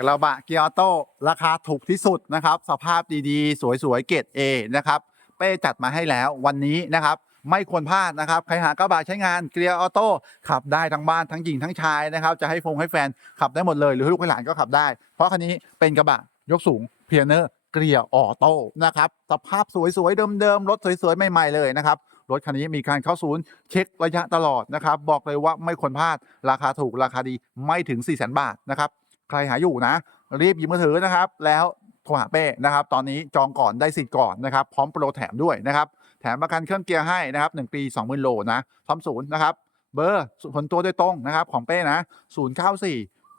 กระบะเกียร์ออโต้ราคาถูกที่สุดนะครับ สภาพดีๆ สวยๆ เกรด A นะครับเป้จัดมาให้แล้ววันนี้นะครับ ไม่ควรพลาดนะครับ ใครหากระบะใช้งานเกียร์ออโต้ขับได้ทั้งบ้านทั้งหญิงทั้งชายนะครับ จะให้ฟงให้แฟนขับได้หมดเลยหรือลูกให้หลานก็ขับได้ เพราะคันนี้เป็นกระบะยกสูงเพียเนอร์เกียร์ออโต้นะครับสภาพสวยๆเดิมๆรถสวยๆใหม่ๆเลยนะครับรถคันนี้มีการเข้าศูนย์เช็คระยะตลอดนะครับ บอกเลยว่าไม่ควรพลาดราคาถูกราคาดีไม่ถึง 4 0 0 0 0 0 บาทนะครับ ใครหาอยู่นะ รีบหยิบมือถือนะครับ แล้วโทรหาเป้นะครับ ตอนนี้จองก่อนได้สิทธิ์ก่อนนะครับ พร้อมโปรแถมด้วยนะครับ แถมประกันเครื่องเกียร์ให้นะครับ1ปี20,000โลนะพร้อมศูนย์นะครับ เบอร์ผลตัวโดยตรงนะครับ ของเป้นะ094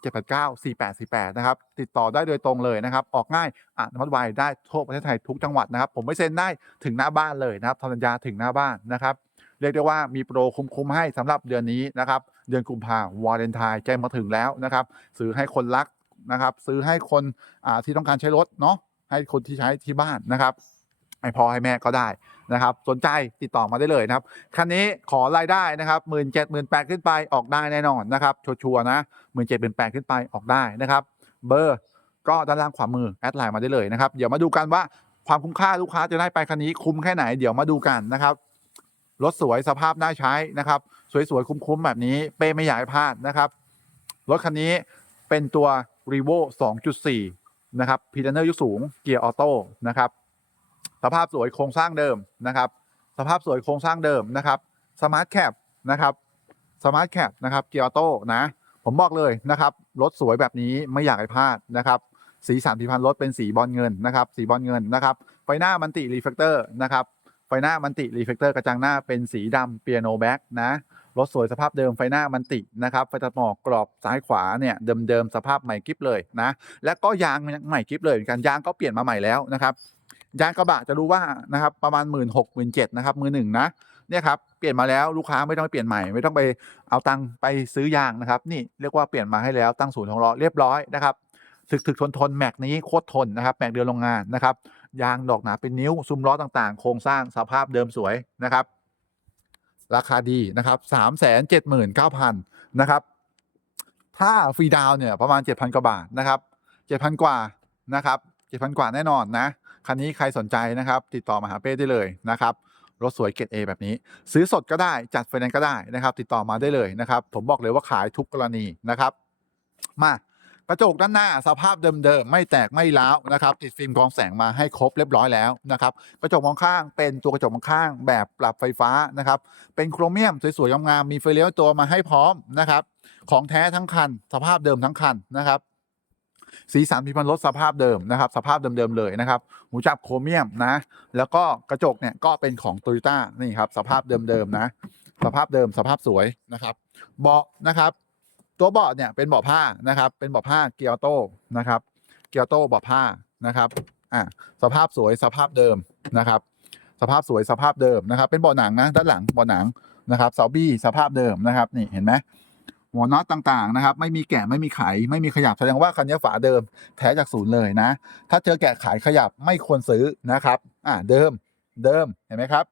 789 4848 นะครับ ติดต่อได้โดยตรงเลยนะครับ ออกง่ายอนุมัติไวได้ทั่วประเทศไทยทุกจังหวัดนะครับ ผมไม่เซ็นได้ถึงหน้าบ้านเลยนะครับทำสัญญาถึงหน้าบ้านนะครับ เรียกได้ว่ามีโปรคุ้มๆให้สำหรับเดือนนี้นะครับ เดือนกุมภาวาเลนไทน์ใกล้มาถึงแล้วนะครับ ซื้อให้คนรักนะครับ ซื้อให้คนอ่าที่ต้องการใช้รถเนาะให้คนที่ใช้ที่บ้านนะครับให้พ่อให้แม่ก็ได้นะครับ สนใจติดต่อมาได้เลยนะครับ คันนี้ขอรายได้นะครับหมื่นเจ็ดหมื่นแปดขึ้นไปออกได้แน่นอนนะครับ ชัวร์นะหมื่นเจ็ดหมื่นแปดขึ้นไปออกได้นะครับ เบอร์ก็ด้านล่างขวามือแอดไลน์มาได้เลยนะครับ เดี๋ยวมาดูกันว่าความคุ้มค่าลูกค้าจะได้ไปคันนี้คุ้มแค่ไหน เดี๋ยวมาดูกันนะครับ รถสวยสภาพน่าใช้นะครับ สวยๆ คุ้มๆ แบบนี้ เป้ไม่อยากให้พลาดนะครับ รถคันนี้เป็นตัว r e v o 2.4 นะครับพีเดเนอร์ยุคสูงเกียร์ออโต้นะครับ สภาพสวยโครงสร้างเดิมนะครับ สภาพสวยโครงสร้างเดิมนะครับสมาร์ทแคปนะครับสมาร์ทแคปนะครับเกียร์ออโต้นะผมบอกเลยนะครับรถสวยแบบนี้ไม่อยากให้พลาดนะครับ สีสันพิพันรถเป็นสีบอลเงินนะครับ สีบอลเงินนะครับ ไฟหน้ามันติรีเฟกเตอร์นะครับ ไฟหน้ามันติรีเฟกเตอร์กระจังหน้าเป็นสีดำเปียโนแบ็กนะ รถสวยสภาพเดิมไฟหน้ามันตินะครับไฟตัดหมอกกรอบซ้ายขวาเนี่ยเดิมๆสภาพใหม่กริบเลยนะและก็ยางใหม่กริบเลยเหมือนกันยางก็เปลี่ยนมาใหม่แล้วนะครับยางกระบะจะรู้ว่านะครับประมาณ 1 6ื่นหกหมื่นเจ็ดนะครับมือหนึ่งนะเนี่ยครับเปลี่ยนมาแล้วลูกค้าไม่ต้องไปเปลี่ยนใหม่ไม่ต้องไปเอาตังค์ไปซื้อยางนะครับนี่เรียกว่าเปลี่ยนมาให้แล้วตั้งศูนย์ของล้อเรียบร้อยนะครับถึกถึกทนทนแม็กนี้โคตรทนนะครับแม็กเดือนโรงงานนะครับยางดอกหนาเป็นนิ้วซุ้มล้อต่างๆ โครงสร้างสภาพเดิมสวยนะครับ ราคาดีนะครับสามแสนเจ็ดหมื่นเก้าพันนะครับถ้าฟรีดาวเนี่ยประมาณเจ็ดพันกว่าบาทนะครับเจ็ดพันกว่านะครับเจ็ดพันกว่าแน่นอนนะคันนี้ใครสนใจนะครับ ติดต่อมาหาเป้ได้เลยนะครับรถสวยเกรด A แบบนี้ ซื้อสดก็ได้จัดไฟแนนซ์ก็ได้นะครับ ติดต่อมาได้เลยนะครับ ผมบอกเลยว่าขายทุกกรณีนะครับ มา กระจกด้านหน้าสภาพเดิมๆไม่แตกไม่ร้าวนะครับติดฟิล์มกรองแสงมาให้ครบเรียบร้อยแล้วนะครับกระจกมองข้างเป็นตัวกระจกมองข้างแบบปรับไฟฟ้านะครับเป็นโครเมียมสวยๆงามๆมีไฟเลี้ยวตัวมาให้พร้อมนะครับของแท้ทั้งคัน สภาพเดิมทั้งคันนะครับสีสันพิพันธ์รถสภาพเดิมนะครับ สภาพเดิมๆเลยนะครับหูจับโครเมียมนะ แล้วก็กระจกเนี่ยก็เป็นของโตโยต้านี่ครับ สภาพเดิมๆนะ สภาพเดิมสภาพสวยนะครับ เบาะนะครับ ตัวเบาะเนี่ยเป็นเบาะผ้านะครับ เป็นเบาะผ้าเกียร์โต้นะครับ เกียร์โต้เบาะผ้านะครับอ่าสภาพสวยสภาพเดิมนะครับ สภาพสวยสภาพเดิมนะครับ เป็นเบาะหนังนะด้านหลังเบาะหนังนะครับเสาบี้สภาพเดิมนะครับ นี่เห็นไหมหัวน็อตต่างๆนะครับ ไม่มีแกะไม่มีไข ไม่มีขยับแสดงว่าคันนี้ฝาเดิมแท้จากศูนย์เลยนะ ถ้าเจอแกะขายขยับไม่ควรซื้อนะครับ อ่าเดิมเดิมเห็นไหมครับ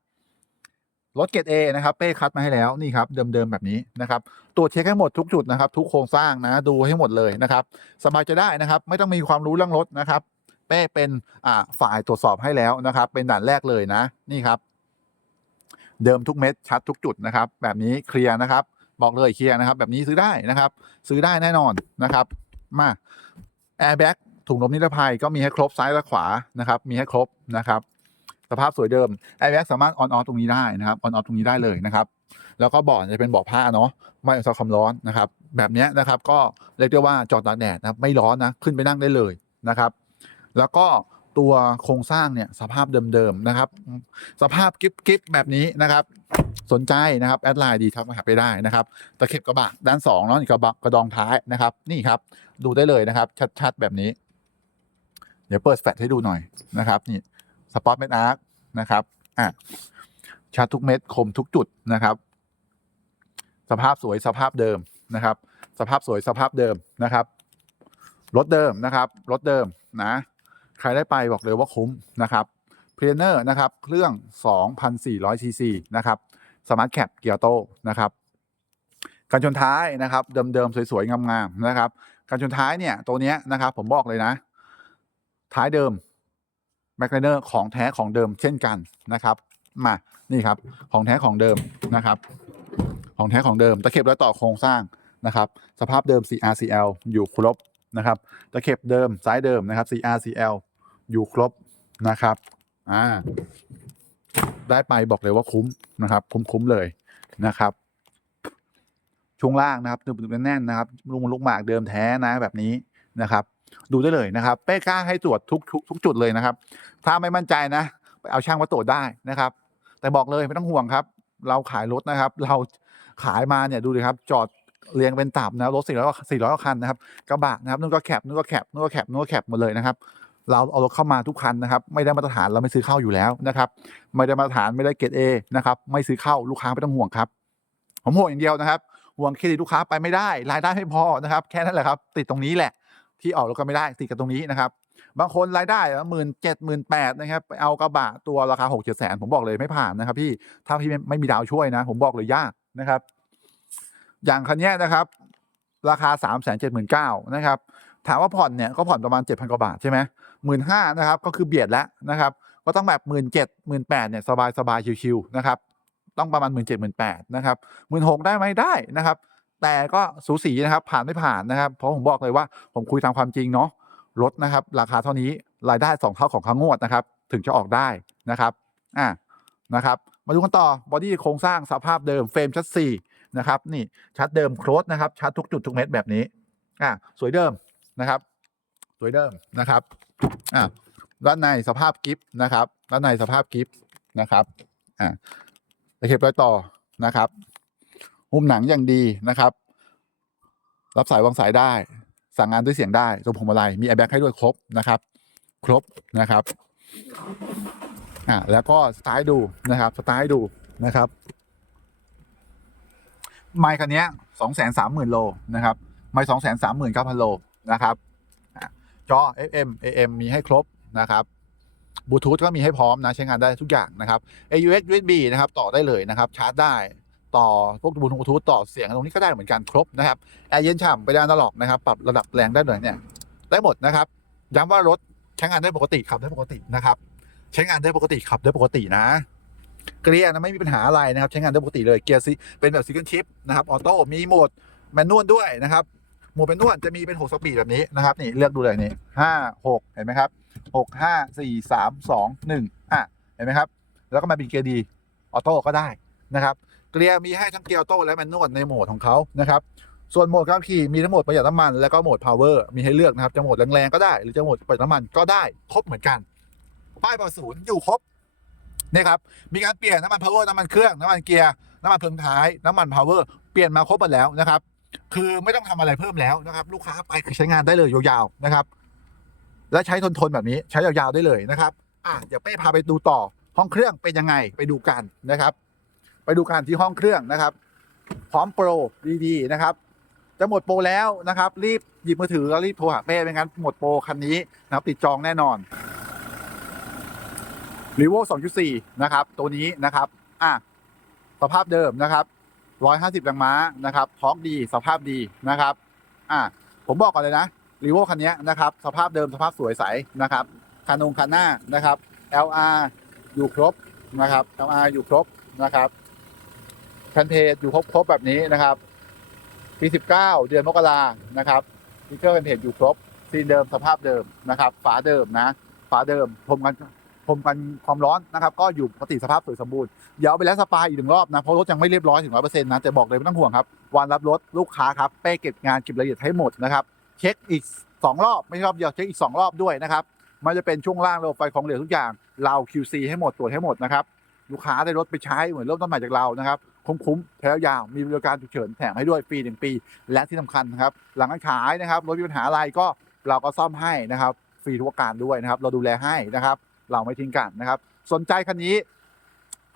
รถเกรด A นะครับ เป้คัดมาให้แล้วนี่ครับ เดิมๆแบบนี้นะครับตรวจเช็คให้หมดทุกจุดนะครับ ทุกโครงสร้างนะดูให้หมดเลยนะครับ สบายใจได้นะครับ ไม่ต้องมีความรู้เรื่องรถนะครับ เป้เป็นอ่าฝ่ายตรวจสอบให้แล้วนะครับ เป็นด่านแรกเลยนะ นี่ครับ เดิมทุกเม็ดชัดทุกจุดนะครับ แบบนี้เคลียร์นะครับ บอกเลยเคลียร์นะครับ แบบนี้ซื้อได้นะครับ ซื้อได้แน่นอนนะครับ มาแอร์แบ็กถุงลมนิรภัยก็มีให้ครบซ้ายและขวานะครับ มีให้ครบนะครับ สภาพสวยเดิมแอแบ็กสามารถออนออฟตรงนี้ได้นะครับออนออฟตรงนี้ได้เลยนะครับ แล้วก็เบาะจะเป็นเบาะผ้าเนาะไม่เอาความร้อนนะครับ แบบนี้นะครับก็เรียกได้ว่าจอดตากแดดนะครับไม่ร้อนนะขึ้นไปนั่งได้เลยนะครับ แล้วก็ตัวโครงสร้างเนี่ยสภาพเดิมๆนะครับ สภาพกิ๊บกิบแบบนี้นะครับ สนใจนะครับแอดไลน์ดีทักมาหาไปได้นะครับตะเข็บกระบะด้านสองเนาะกระบะกระดองท้ายนะครับ นี่ครับดูได้เลยนะครับ ชัดๆแบบนี้ เดี๋ยวเปิดแฟลชให้ดูหน่อยนะครับนี่สปอตเม็ดอาร์ค นะครับอะชัดทุกเม็ดคมทุกจุดนะครับ สภาพสวยสภาพเดิมนะครับ สภาพสวยสภาพเดิมนะครับรถเดิมนะครับรถเดิมนะใครได้ไปบอกเลยว่าคุ้มนะครับเพลเนอร์นะครับเครื่อง 2,400ซีซีนะครับสมาร์ทแคปเกียร์โตนะครับการชนท้ายนะครับ เดิมๆสวยๆงามๆนะครับการชนท้ายเนี่ยตัวเนี้ยนะครับ ผมบอกเลยนะ ท้ายเดิม แมกไนเนอร์ของแท้ของเดิมเช่นกันนะครับ มานี่ครับของแท้ของเดิมนะครับ ของแท้ของเดิม ตะเข็บร้อยต่อโครงสร้างนะครับ สภาพเดิม CRCL อยู่ครบนะครับ ตะเข็บเดิมซ้ายเดิมนะครับ CRCL อยู่ครบนะครับอ่าได้ไปบอกเลยว่าคุ้มนะครับ คุ้มคุ้มๆเลยนะครับ ช่วงล่างนะครับนึบๆแน่นๆนะครับลุงลูกหมากเดิมแท้นะแบบนี้นะครับ ดูได้เลยนะครับ เป้กล้าให้ตรวจทุกทุกทุกจุดเลยนะครับ ถ้าไม่มั่นใจนะไปเอาช่างมาตรวจได้นะครับ แต่บอกเลยไม่ต้องห่วงครับ เราขายรถนะครับ เราขายมาเนี่ยดูดิครับ จอดเรียงเป็นตับนะรถสี่ร้อยสี่ร้อยคันนะครับกระบะนะครับนู่นก็แคบนู่นก็แคบนู่นก็แคบนู่นก็แคบหมดเลยนะครับเราเอารถเข้ามาทุกคันนะครับ ไม่ได้มาตรฐานเราไม่ซื้อเข้าอยู่แล้วนะครับ ไม่ได้มาตรฐานไม่ได้เกรดเอนะครับ ไม่ซื้อเข้าลูกค้าไม่ต้องห่วงครับ ผมห่วงอย่างเดียวนะครับ ห่วงเครดิตลูกค้าไปไม่ได้ รายได้ไม่พอนะครับ แค่นั้นแหละครับ ติดตรงนี้แหละ ที่ออกรถก็ไม่ได้ติดกับตรงนี้นะครับ บางคนรายได้หมื่นเจ็ดหมื่นแปดนะครับไปเอากระบะตัวราคาหกเจ็ดแสนผมบอกเลยไม่ผ่านนะครับ พี่ถ้าพี่ไม่มีดาวช่วยนะ ผมบอกเลยยากนะครับ อย่างคันนี้นะครับ ราคาสามแสนเจ็ดหมื่นเก้านะครับ ถามว่าผ่อนเนี่ยก็ผ่อนประมาณเจ็ดพันกว่าบาทใช่ไหมหมื่นห้านะครับ ก็คือเบียดแล้วนะครับ ก็ต้องแบบหมื่นเจ็ดหมื่นแปดเนี่ยสบายสบายชิวๆนะครับ ต้องประมาณหมื่นเจ็ดหมื่นแปดนะครับหมื่นหกได้ไหมได้นะครับ แต่ก็สูสีนะครับผ่านไม่ผ่านนะครับ เพราะผมบอกเลยว่าผมคุยตามความจริงเนาะรถนะครับ ราคาเท่านี้รายได้สองเท่าของค้างวดนะครับ ถึงจะออกได้นะครับอ่านะครับ มาดูกันต่อบอดี้โครงสร้างสภาพเดิมเฟรมชัดซีนะครับนี่ชัดเดิมโครสนะครับชัดทุกจุดทุกเม็ดแบบนี้อ่าสวยเดิมนะครับ สวยเดิมนะครับอ่าด้านในสภาพกิฟต์นะครับด้านในสภาพกิฟต์นะครับอ่าตะเข็บรอยต่อนะครับ มุมหนังอย่างดีนะครับ รับสายวางสายได้ สั่งงานด้วยเสียงได้ทรงพวงมาลัยมีแอร์แบ็กให้ด้วยครบนะครับ ครบนะครับอ่าแล้วก็สไตล์ดูนะครับสไตล์ดูนะครับ ไมค์คันนี้สองแสนสามหมื่นโลนะครับ ไมค์สองแสนสามหมื่นเก้าพันโลนะครับจอ FM AM มีให้ครบนะครับบลูทูธก็มีให้พร้อมนะใช้งานได้ทุกอย่างนะครับ AUX USB นะครับ ต่อได้เลยนะครับ ชาร์จได้ ต่อพวกบลูทูต่อเสียงตรงนี้ก็ได้เหมือนกันครบนะครับแอร์เย็นฉ่ำไปได้านนลอกนะครับปรับระดับแรงได้เลยเนี่ยได้หมดนะครับย้ำว่ารถใช้งานได้ปกติขับได้ปกตินะครับ ใช้งานได้ปกติขับได้ปกตินะ เกียร์นะไม่มีปัญหาอะไรนะครับใช้งานได้ปกติเลยเกียร์ซีเป็นแบบซิงเกิลชิปนะครับออโต้มีโหมดแมนนวลด้วยนะครับโหมดแมนนวลจะมีเป็น6สปีดแบบนี้นะครับนี่เลือกดูเลยนี่ห้าหกเห็นไหมครับหกห้าสี่สามสองหนึ่งอะเห็นไหมครับ แล้วก็มาเป็นเกียร์ดีออโต้ก็ได้นะครับ เกียร์มีให้ทั้งเกียร์โต้และแมนนวลในโหมดของเขานะครับส่วนโหมดการขี่มีทั้งโหมดประหยัดน้ำมันแล้วก็โหมด power มีให้เลือกนะครับจะโหมดแรงๆก็ได้ หรือจะโหมดประหยัดน้ำมันก็ได้ครบเหมือนกัน ป้ายเบาศูนย์อยู่ครบนี่ครับมีการเปลี่ยนน้ำมัน power น้ำมันเครื่องน้ำมันเกียร์น้ำมันเพิงท้ายน้ำมัน power เปลี่ยนมาครบหมดแล้วนะครับ คือไม่ต้องทำอะไรเพิ่มแล้วนะครับ ลูกค้าไปใช้งานได้เลยยาวๆนะครับ และใช้ทนๆแบบนี้ใช้ยาวๆได้เลยนะครับ อะเดี๋ยวเป้พาไปดูต่อห้องเครื่องเป็นยังไงไปดูกันนะครับ ไปดูกันที่ห้องเครื่องนะครับ พร้อมโปรดีๆนะครับ จะหมดโปรแล้วนะครับ รีบหยิบมือถือแล้วรีบโทรหาเป้ไม่งั้นหมดโปรคันนี้นะครับติดจองแน่นอน r ีโว2.4 นะครับ ตัวนี้นะครับ อะ สภาพเดิมนะครับ 150แรงม้านะครับท้องดี สภาพดีนะครับ อะ ผมบอกก่อนเลยนะรีโวคันนี้นะครับ สภาพเดิม สภาพสวยใสนะครับ คันนงคันหน้านะครับ LR อยู่ครบนะครับ LR อยู่ครบนะครับ แผ่นเพจอยู่ครบครบแบบนี้นะครับ ปี 19 เดือนมกรานะครับสติ๊กเกอร์แผ่นเพจอยู่ครบซีนเดิมสภาพเดิมนะครับ ฝาเดิมนะ ฝาเดิมพรมกันพรมกันความร้อนนะครับ ก็อยู่ปกติสภาพสวยสมบูรณ์เดี๋ยวเอาไปแล้วสปาอีกหนึ่งรอบนะเพราะรถยังไม่เรียบร้อยถึงร้อยเปอร์เซ็นต์นะแต่บอกเลยไม่ต้องห่วงครับวันรับรถลูกค้าครับเป้เก็บงานเก็บรายละเอียดให้หมดนะครับเช็คอีกสองรอบไม่ใช่รอบเดียวเช็คอีกสองรอบด้วยนะครับมันจะเป็นช่วงล่างระบบไฟของเหลวทุกอย่างเรา QC ให้หมดตรวจให้หมดนะครับลูกค้าได้รถไปใช้เหมือนเริ่มต้นใหม่จากเรานะครับ คุ้มๆแถวยาวมีบริการฉุกเฉินแถมให้ด้วยฟรีหนึ่งปี และที่สำคัญนะครับ หลังการขายนะครับรถมีปัญหาอะไรก็เราก็ซ่อมให้นะครับฟรีทุกการด้วยนะครับ เราดูแลให้นะครับ เราไม่ทิ้งกันนะครับ สนใจคันนี้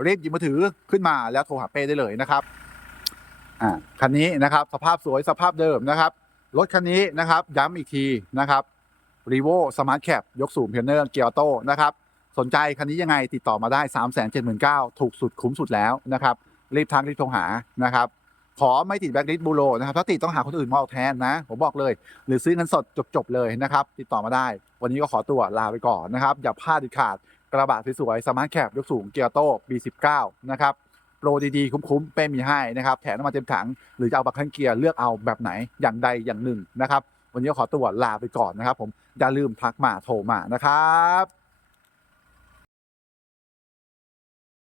รีบหยิบมือถือขึ้นมาแล้วโทรหาเป้ได้เลยนะครับอ่าคันนี้นะครับสภาพสวยสภาพเดิมนะครับรถคันนี้นะครับย้ำอีกทีนะครับรีโวสมาร์ทแคปยกสูงเพียเนอร์เกียร์โต้นะครับสนใจคันนี้ยังไงติดต่อมาได้ 3 7 9 0 0 0ถูกสุดคุ้มสุดแล้วนะครับ รีบทักรีบโทรหานะครับ ขอไม่ติดแบ็กลิสต์บูโรนะครับ ถ้าติดต้องหาคนอื่นมาออกแทนนะ ผมบอกเลย หรือซื้อเงินสดจบๆเลยนะครับ ติดต่อมาได้ วันนี้ก็ขอตัวลาไปก่อนนะครับ อย่าพลาดเด็ดขาดกระบะสวยๆสมาร์ทแคปยกสูงเกียร์โต้ B19 นะครับโปรดีๆ คุ้มๆเป้มีให้นะครับ แถมน้ำมันเต็มถัง หรือจะเอาบัคเคนเกียร์เลือกเอาแบบไหนอย่างใดอย่างหนึ่งนะครับ วันนี้ก็ขอตัวลาไปก่อนนะครับ ผมอย่าลืมทักมาโทรมานะครับ